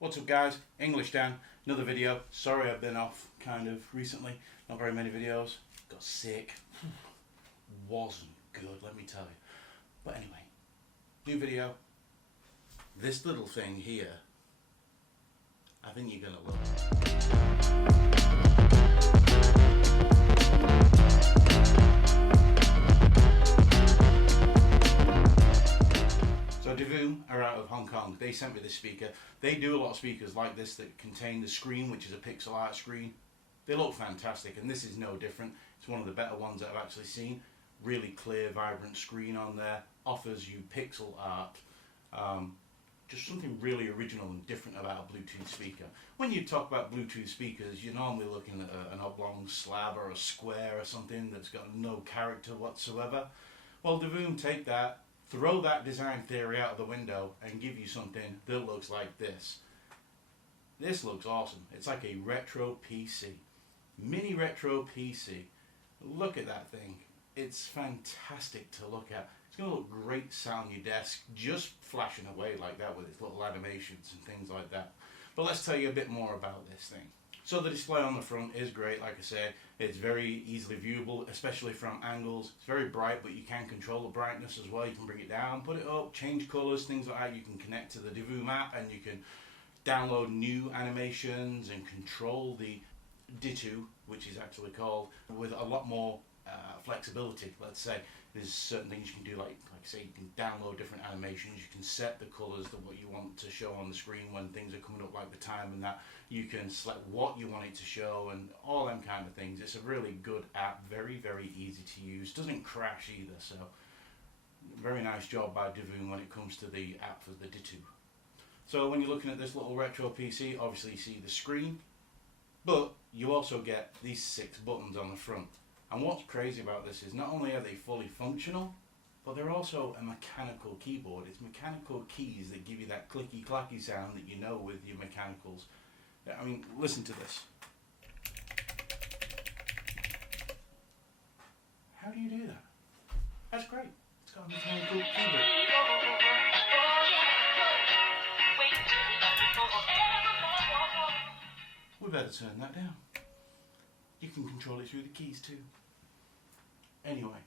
What's up guys, English Dan, another video. Sorry I've been off kind of recently, not very many videos, got sick, wasn't good let me tell you. But anyway, new video. This little thing here, I think you're gonna love it. So Divoom are out of Hong Kong. They sent me this speaker. They do a lot of speakers like this that contain the screen, which is a pixel art screen. They look fantastic, and this is no different. It's one of the better ones that I've actually seen. Really clear, vibrant screen on there. Offers you pixel art. Just something really original and different about a Bluetooth speaker. When you talk about Bluetooth speakers, you're normally looking at an oblong slab or a square or something that's got no character whatsoever. Well, Divoom take that, throw that design theory out of the window and give you something that looks like this. This looks awesome. It's like a retro PC. Mini retro PC. Look at that thing. It's fantastic to look at. It's going to look great sat on your desk, just flashing away like that with its little animations and things like that. But let's tell you a bit more about this thing. So the display on the front is great, like I said. It's very easily viewable, especially from angles. It's very bright, but you can control the brightness as well. You can bring it down, put it up, change colors, things like that. You can connect to the Divoom app and you can download new animations and control the Ditoo, which is actually called, with a lot more flexibility. Let's say there's certain things you can do, like say you can download different animations. You can set the colors that what you want to show on the screen when things are coming up, like the time and that. You can select what you want it to show and all them kind of things. It's a really good app, very easy to use, doesn't crash either, so very nice job by Divoom when it comes to the app for the Ditoo. So when you're looking at this little retro PC, obviously you see the screen, but you also get these 6 buttons on the front. And what's crazy about this is not only are they fully functional, but they're also a mechanical keyboard. It's mechanical keys that give you that clicky clacky sound that you know with your mechanicals. I mean, listen to this. How do you do that? That's great. It's got a mechanical keyboard. We better turn that down. You can control it through the keys too. Anyway,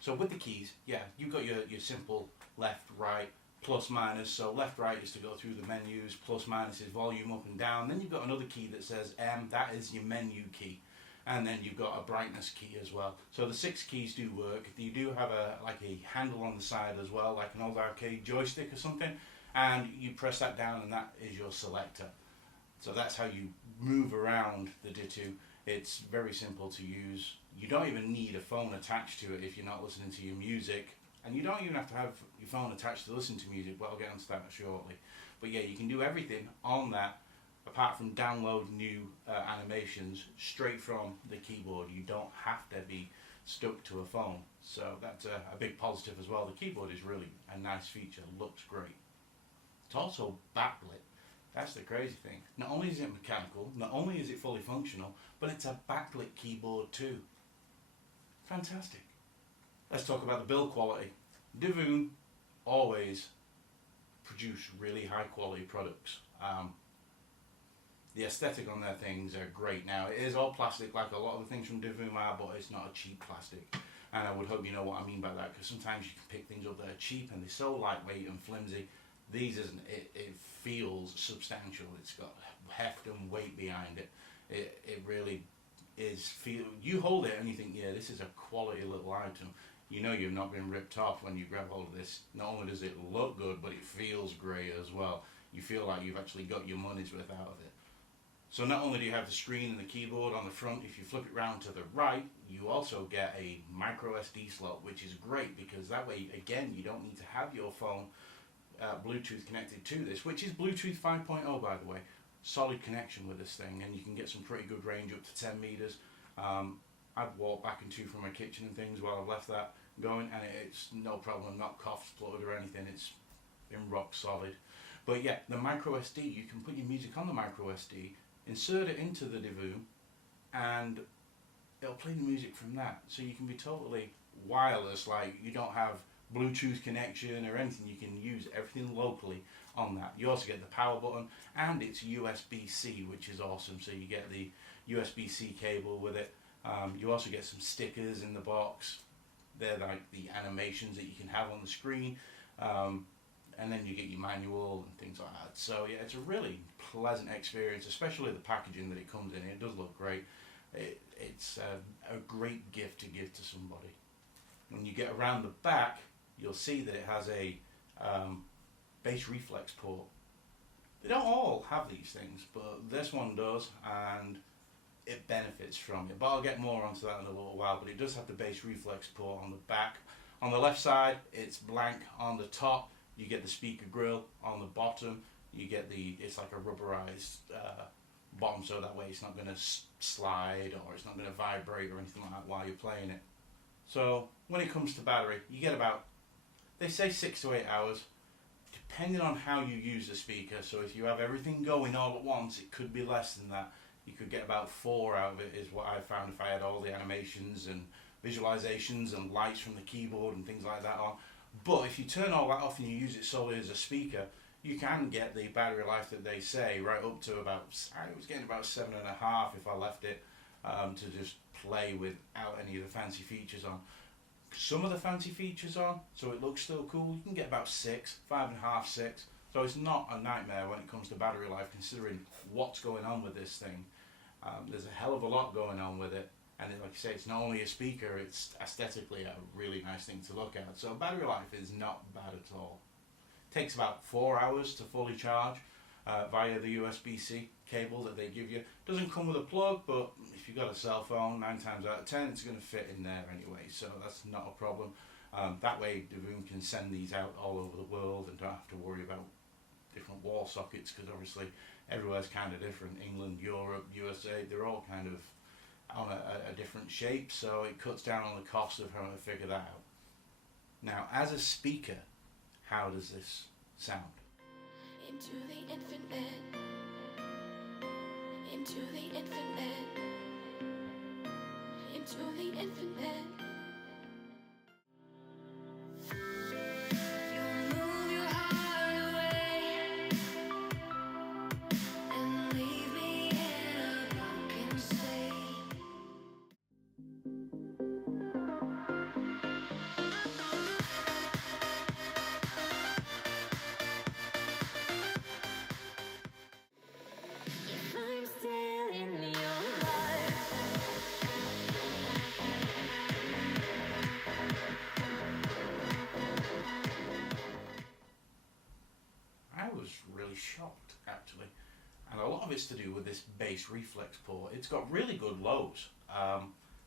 so with the keys, yeah, you've got your simple left, right, plus, minus. So left, right is to go through the menus, plus, minus is volume up and down. Then you've got another key that says M, that is your menu key. And then you've got a brightness key as well. So the 6 keys do work. You do have like a handle on the side as well, like an old arcade joystick or something. And you press that down and that is your selector. So that's how you move around the Ditoo. It's very simple to use. You don't even need a phone attached to it if you're not listening to your music. And you don't even have to have your phone attached to listen to music, but I'll get onto that shortly. But yeah, you can do everything on that, apart from download new animations straight from the keyboard. You don't have to be stuck to a phone. So that's a big positive as well. The keyboard is really a nice feature, looks great. It's also backlit. That's the crazy thing. Not only is it mechanical, not only is it fully functional, but it's a backlit keyboard too. Fantastic. Let's talk about the build quality. Divoom always produce really high quality products. The aesthetic on their things are great. Now it is all plastic like a lot of the things from Divoom are, but it's not a cheap plastic. And I would hope you know what I mean by that, because sometimes you can pick things up that are cheap and they're so lightweight and flimsy. These isn't. It feels substantial. It's got heft and weight behind it. It really is. You hold it and you think, yeah, this is a quality little item. You know you've not been ripped off when you grab hold of this. Not only does it look good, but it feels great as well. You feel like you've actually got your money's worth out of it. So not only do you have the screen and the keyboard on the front, if you flip it round to the right, you also get a micro SD slot, which is great because that way, again, you don't need to have your phone Bluetooth connected to this, which is Bluetooth 5.0 by the way. Solid connection with this thing, and you can get some pretty good range up to 10 meters. I've walked back and to from my kitchen and things while I've left that going, and it's no problem, not coughed, spluttered or anything. It's been rock solid. But yeah, the micro SD, you can put your music on the micro SD, insert it into the Divoom, and it'll play the music from that. So you can be totally wireless, like you don't have Bluetooth connection or anything, you can use everything locally on that. You also get the power button, and it's USB-C, which is awesome. So you get the USB-C cable with it. You also get some stickers in the box. They're like the animations that you can have on the screen. And then you get your manual and things like that. So yeah, it's a really pleasant experience, especially the packaging that it comes in. It does look great. It's a great gift to give to somebody. When you get around the back, you'll see that it has a bass reflex port. They don't all have these things, but this one does, and it benefits from it. But I'll get more onto that in a little while. But it does have the bass reflex port on the back. On the left side, it's blank. On the top, you get the speaker grill. On the bottom, you get it's like a rubberized bottom, so that way it's not going to slide or it's not going to vibrate or anything like that while you're playing it. So when it comes to battery, you get about, they say 6 to 8 hours, depending on how you use the speaker. So if you have everything going all at once, it could be less than that. You could get about 4 out of it, is what I found, if I had all the animations and visualizations and lights from the keyboard and things like that on. But if you turn all that off and you use it solely as a speaker, you can get the battery life that they say right up to about, I was getting about 7.5 if I left it to just play without any of the fancy features on. Some of the fancy features on, so it looks still cool. You can get about 6, 5.5, 6. So it's not a nightmare when it comes to battery life, considering what's going on with this thing. There's a hell of a lot going on with it. And like I say, it's not only a speaker, it's aesthetically a really nice thing to look at. So battery life is not bad at all. It takes about 4 hours to fully charge via the USB-C cable that they give you. Doesn't come with a plug, but if you've got a cell phone, 9 times out of 10, it's going to fit in there anyway. So that's not a problem. That way, Divoom can send these out all over the world and don't have to worry about different wall sockets, because obviously everywhere's kind of different. England, Europe, USA, they're all kind of on a different shape, so it cuts down on the cost of having to figure that out. Now, as a speaker, how does this sound? Into the infinite, into the infinite, into the infinite. Shocked actually, and a lot of it's to do with this bass reflex port. It's got really good lows. I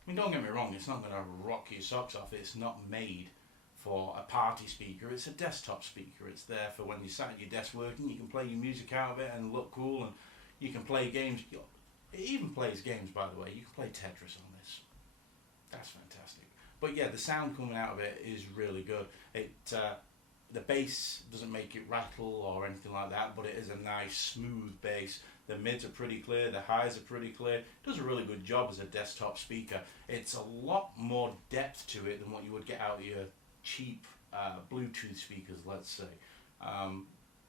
mean, don't get me wrong, it's not going to rock your socks off. It's not made for a party speaker. It's a desktop speaker. It's there for when you're sat at your desk working, you can play your music out of it and look cool, and you can play games. It even plays games, by the way. You can play Tetris on this. That's fantastic. But yeah, the sound coming out of it is really good. The bass doesn't make it rattle or anything like that, but it is a nice smooth bass. The mids are pretty clear, the highs are pretty clear. It does a really good job as a desktop speaker. It's a lot more depth to it than what you would get out of your cheap Bluetooth speakers, let's say.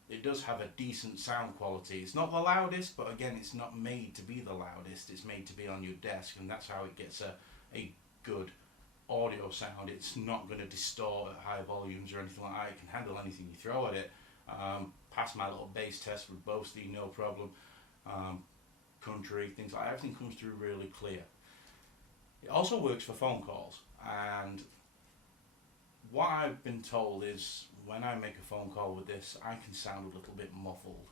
It does have a decent sound quality. It's not the loudest, but again, it's not made to be the loudest. It's made to be on your desk, and that's how it gets a good audio sound. It's not going to distort at high volumes or anything like that. It can handle anything you throw at it. Pass my little bass test with Boasty, no problem. Country, things like that, everything comes through really clear. It also works for phone calls, and what I've been told is when I make a phone call with this, I can sound a little bit muffled.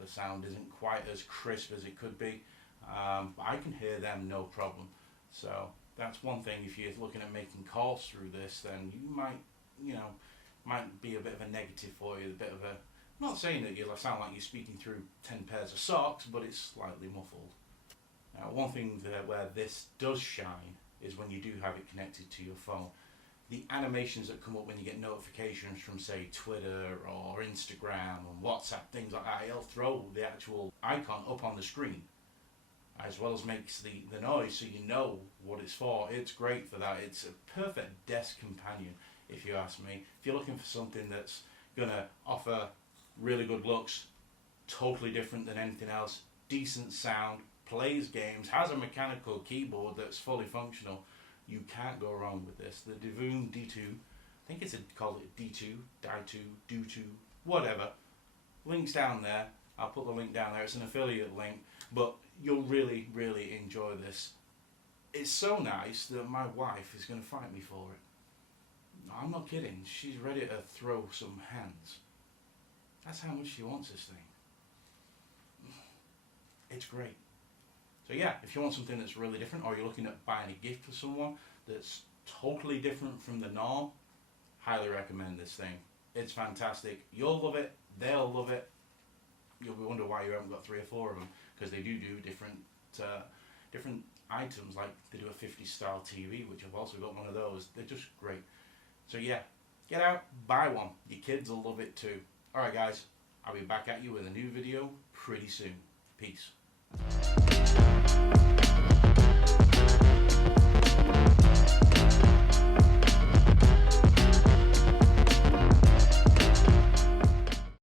The sound isn't quite as crisp as it could be, but I can hear them no problem. So that's one thing. If you're looking at making calls through this, then you might be a bit of a negative for you, a bit of a, I'm not saying that you'll sound like you're speaking through 10 pairs of socks, but it's slightly muffled. Now, one thing where this does shine is when you do have it connected to your phone. The animations that come up when you get notifications from, say, Twitter or Instagram and WhatsApp, things like that, it'll throw the actual icon up on the screen, as well as makes the noise, so you know what it's for. It's great for that. It's a perfect desk companion. if you ask me. If you're looking for something that's gonna offer really good looks, totally different than anything else, decent sound, plays games, has a mechanical keyboard that's fully functional, you can't go wrong with this. The Divoom Ditoo, I think it's called it Ditoo, Ditoo, whatever. Link's down there. I'll put the link down there. It's an affiliate link, but you'll really, really enjoy this. It's so nice that my wife is going to fight me for it. No, I'm not kidding. She's ready to throw some hands. That's how much she wants this thing. It's great. So yeah, if you want something that's really different, or you're looking at buying a gift for someone that's totally different from the norm, highly recommend this thing. It's fantastic. You'll love it. They'll love it. You'll wonder why you haven't got 3 or 4 of them, because they do different items. Like they do a 50s style TV, which I've also got one of those. They're just great. So yeah, get out, buy one. Your kids will love it too. Alright guys, I'll be back at you with a new video pretty soon. Peace.